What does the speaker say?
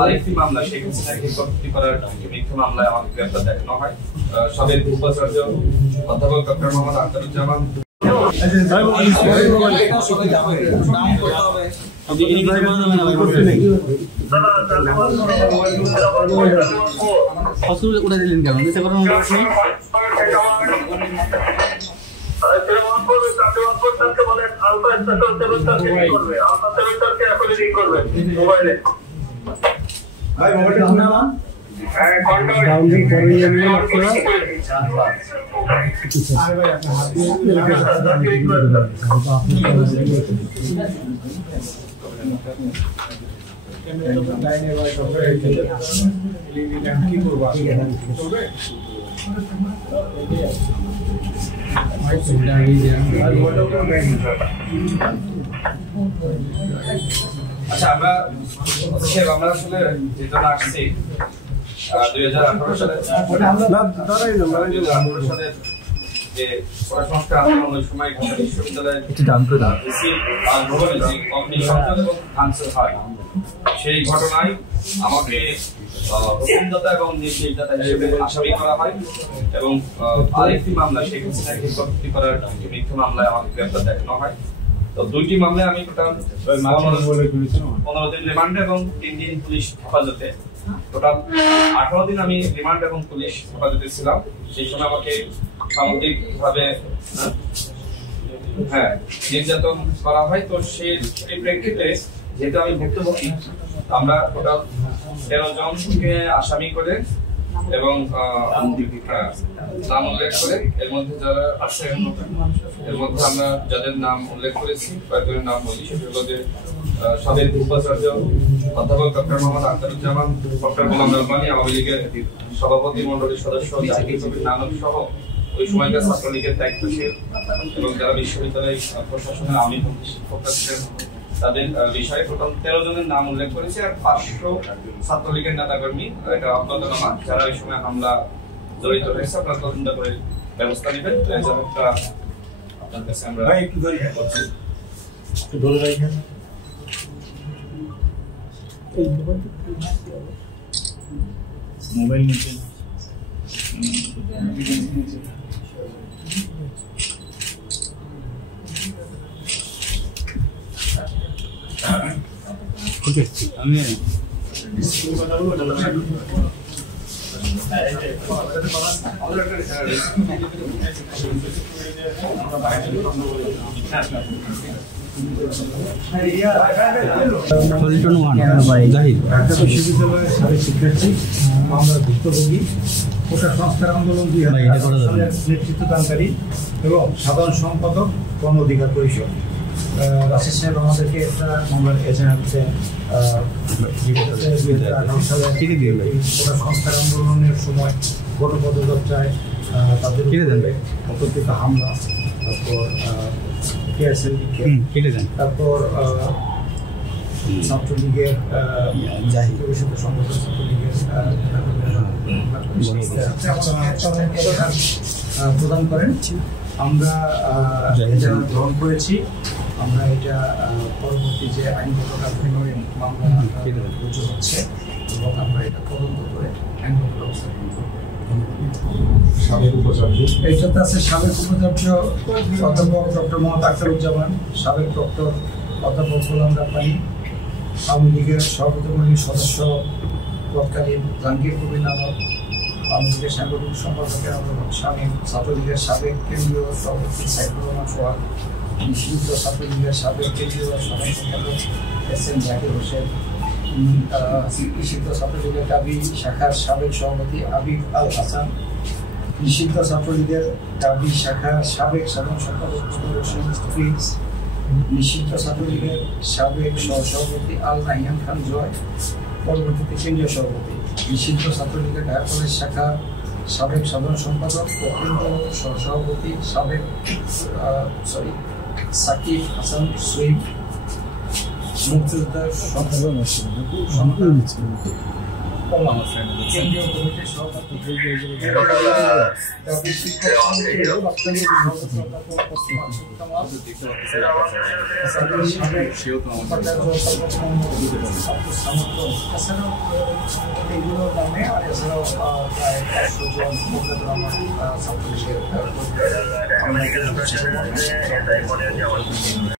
আরেকটি মামলা শেখ হাসিনাকে কর্তৃত্ব করার মিথ্যা মামলায় আমাকে গ্রেপ্তার দেখানো হয়। সাবেক উপাচার্য অধ্যাপক ডক্টর মোহাম্মদ আখতারুজ্জামান উঠে দিলেন কেন? আচ্ছা, আমরা আসলে যেটা আসছি 2018 সালে যে সংস্কার আন্দোলন ওই সময় ঢাকা বিশ্ববিদ্যালয়ের অগ্নিসংযোগ এবং ভাঙচুর হয়। সেই ঘটনায় আমাকে হুকুমদাতা এবং নির্দেশদাতা হিসেবে আসামি করা হয় এবং আরেকটি মামলা শেখ হাসিনাকে কর্তৃত্ব করার মিথ্যা মামলায় আমাকে গ্রেপ্তার দেখানো হয়। তো দুইটি মামলায় আমি টোটাল 15 দিন রিমান্ড এবং 3 দিন পুলিশ হেফাজতে, টোটাল 18 দিন আমি রিমান্ড এবং পুলিশ হেফাজতে ছিলাম। সেই সময় আমাকে সামগ্রিকভাবে নির্যাতন করা হয়। তো সেই প্রেক্ষিতে যেহেতু আমি ভুক্তভোগী, আমরা টোটাল 13 জনকে আসামি করে এবং নাম উল্লেখ করে, এর মধ্যে যারা আছে এর মধ্যে আমরা যাদের নাম উল্লেখ করেছি কয়েকজনের নাম বলি। সেটা হলো যে সাবেক উপাচার্য অধ্যাপক ডক্টর মোহাম্মদ আখতারুজ্জামান, ডক্টর গোলাম রব্বানী, আওয়ামী লীগের সভাপতি মন্ডলীর সদস্য জাহিদ কবির নানক সহ ওই সময়কার ছাত্রলীগের দায়িত্বশীল এবং যারা বিশ্ববিদ্যালয় প্রশাসনের আমি শিক্ষকরা ছিলেন তাদের বিষয়ে টোটাল 13 জনের নাম উল্লেখ করেছে। আর 500 ছাত্রলীগের নেতাকর্মী, এটা অজ্ঞাতনামা, যারা ওই সময় হামলা জড়িত হয়েছে, আপনারা তদন্ত করে ব্যবস্থা নেবেন। আপনার কাছে আমরা মোবাইল নিচে আমি ঢাকা বিশ্ববিদ্যালয়ের সাবেক শিক্ষার্থী, আমরা ভুক্তভোগী, কোটা সংস্কার আন্দোলন 2000 সালের নেতৃত্বদানকারী এবং সাধারণ সম্পাদক গণ অধিকার পরিষদ। রাশিদ সাহেব আমাদেরকে একটা মামলার এজেন্টে 2018 সালে কোটা সংস্কার আন্দোলনের সময় গণপদযাত্রায় তাদের অতর্কিত হামলা, তারপর তারপর ছাত্রলীগের ভবিষ্যতে সংগঠন ছাত্রলীগের প্রদান করেন। আমরা এটা গ্রহণ করেছি। আমরা এটা পরবর্তী যে আইনগত কার্যক্রমে মামলা রুজু হচ্ছে এবং আমরা এটা তদন্ত করে আইনগত ব্যবস্থা গ্রহণ করব। সাবেক উপাচার্য এইটাতে আছে সাবেক উপাচার্য অধ্যাপক ডক্টর মোহাম্মদ আখতারুজ্জামান, সাবেক ডক্টর অধ্যাপক গোলাম রব্বানী, আওয়ামী লীগের সভাপতি মণ্ডলীর সদস্য তৎকালীন জাহাঙ্গীর কবির নানক, আওয়ামী লীগের সাংগঠনিক সম্পাদকের আন্দোলন স্বামী, ছাত্রলীগের সাবেক কেন্দ্রীয় সভাপতি সাইফুর রহমান সোহাগ, নিষিদ্ধ ছাত্রলীগের সাবেক কেন্দ্রীয় সাধারণ সম্পাদক এস.এম. জাকির হোসেন, নিষিদ্ধ ছাত্রলীগের কাবি শাখার সাবেক সভাপতি আবিদ আল হাসান, নিষিদ্ধ ছাত্রলীগের কাবি শাখার সাবেক সাধারণ সম্পাদক প্রিন্স, নিষিদ্ধ ছাত্রলীগের সাবেক সহসভাপতি আল নাহিয়ান খান জয়, পরবর্তীতে কেন্দ্রীয় সভাপতি, নিষিদ্ধ ছাত্রলীগের ঢাকা কলেজ শাখার সাবেক সাধারণ সম্পাদক ও কেন্দ্রীয় সহসভাপতি সাবেক সাকিব হাসান সুইফ, মুক্তিযোদ্ধার কেন্দ্রীয় কমিটির সভাপতি এগুলোর নামে আর এছাড়াও প্রায় 500 জন আমার ছাত্রলীগের আমরা